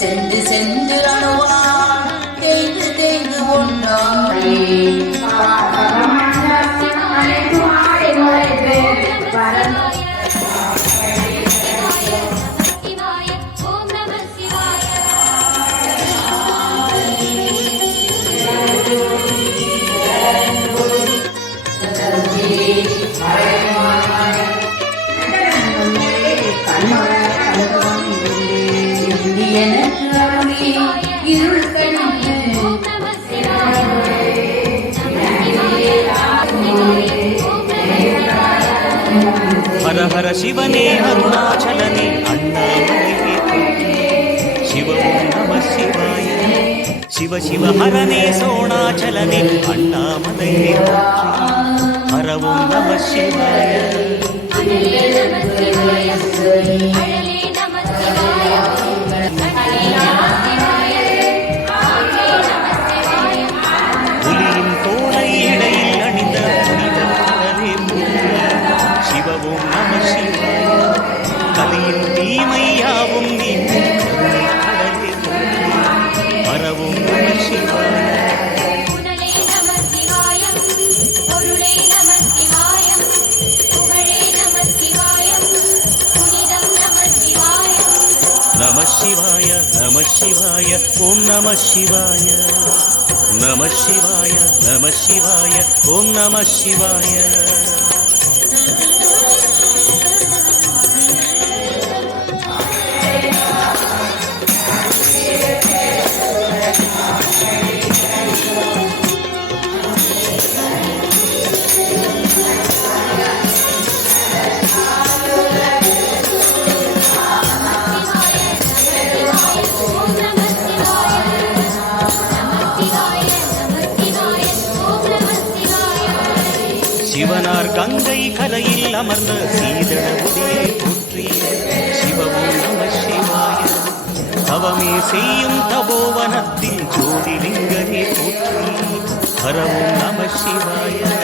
சென்று சென்று அணுவான் தேய்ந்து தேய்ந்து ஒன்றான் ஹர ஹர சிவனே அருணாச்சலனே அண்ணாமலையே சிவ நம சிவாய சிவ சிவ ஹரனே சோணாச்சலனே அண்ணாமலையே ஹரவும் நம சிவாய புலியின் தோலை இடையில் அணிந்த சிவவும் நம சிவாய கலியின் தீமையாவும் நீங்கி கருணை கடலே மரவும் நம சிவாய நம சிவாய நம சிவாய ஓம் நம சிவாய நம சிவாய நம சிவாய ஓம் நம சிவாய சிவனார் கங்கை கரையில் அமர்ந்த சீதளவுடியை போற்றி சிவவும் நம சிவாய தவமே செய்யும் தபோவனத்தில் ஜோதிலிங்கனே போற்றி ஹரவும் நம சிவாய